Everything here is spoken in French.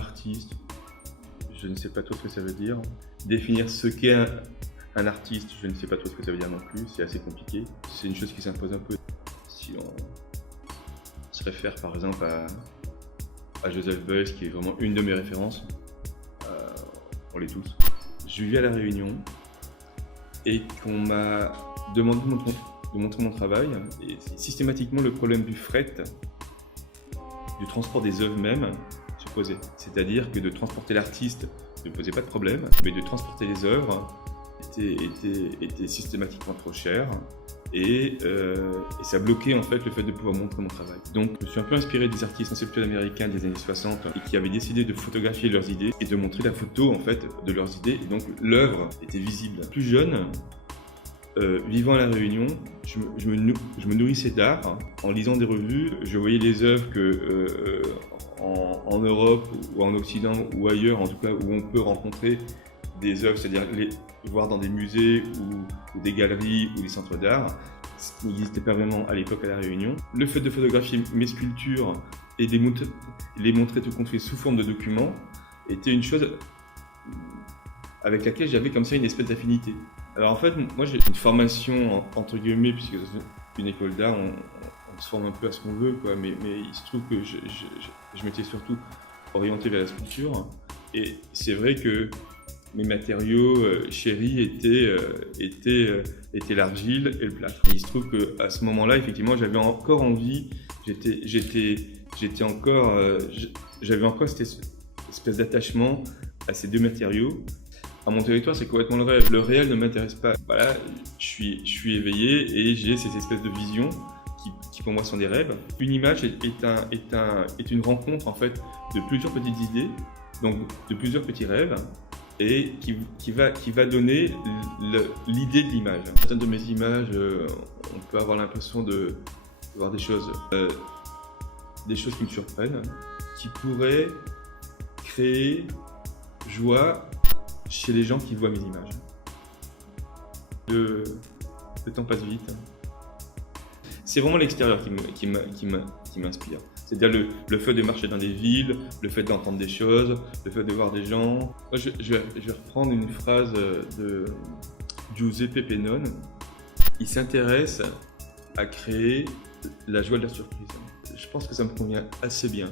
artiste, je ne sais pas trop ce que ça veut dire. Définir ce qu'est un artiste, je ne sais pas trop ce que ça veut dire non plus, c'est assez compliqué. C'est une chose qui s'impose un peu. Si on se réfère par exemple à Joseph Beuys, qui est vraiment une de mes références, on l'est tous. Je vivais à La Réunion et qu'on m'a demandé de montrer mon travail. Et systématiquement, le problème du fret, du transport des œuvres même, se posait. C'est-à-dire que de transporter l'artiste ne posait pas de problème, mais de transporter les œuvres était systématiquement trop cher. Et ça bloquait en fait le fait de pouvoir montrer mon travail. Donc je me suis un peu inspiré des artistes conceptuels américains des années 60 et qui avaient décidé de photographier leurs idées et de montrer la photo en fait de leurs idées, et donc l'œuvre était visible. Plus jeune, vivant à La Réunion, je me nourrissais d'art en lisant des revues. Je voyais les œuvres que en Europe ou en Occident ou ailleurs, en tout cas où on peut rencontrer des œuvres, c'est-à-dire les voir dans des musées ou des galeries ou des centres d'art, ce qui n'existait pas vraiment à l'époque à La Réunion. Le fait de photographier mes sculptures et de les montrer tout compte fait sous forme de documents était une chose avec laquelle j'avais comme ça une espèce d'affinité. Alors en fait, moi j'ai une formation entre guillemets, puisque c'est une école d'art, on se forme un peu à ce qu'on veut, quoi, mais il se trouve que je m'étais surtout orienté vers la sculpture, et c'est vrai que mes matériaux chéris étaient l'argile et le plâtre. Il se trouve qu'à ce moment-là, effectivement, j'avais encore envie, j'avais encore cette espèce d'attachement à ces deux matériaux. À mon territoire, c'est complètement le rêve. Le réel ne m'intéresse pas. Voilà, je suis éveillé et j'ai ces espèces de visions qui pour moi sont des rêves. Une image est une rencontre en fait de plusieurs petites idées, donc de plusieurs petits rêves, et qui va donner l'idée de l'image. Certaines de mes images, on peut avoir l'impression de voir des choses qui me surprennent, qui pourraient créer joie chez les gens qui voient mes images. Le temps passe vite. C'est vraiment l'extérieur qui m'inspire. C'est-à-dire le fait de marcher dans des villes, le fait d'entendre des choses, le fait de voir des gens. Moi, je vais reprendre une phrase de Giuseppe Pennone. Il s'intéresse à créer la joie de la surprise. Je pense que ça me convient assez bien.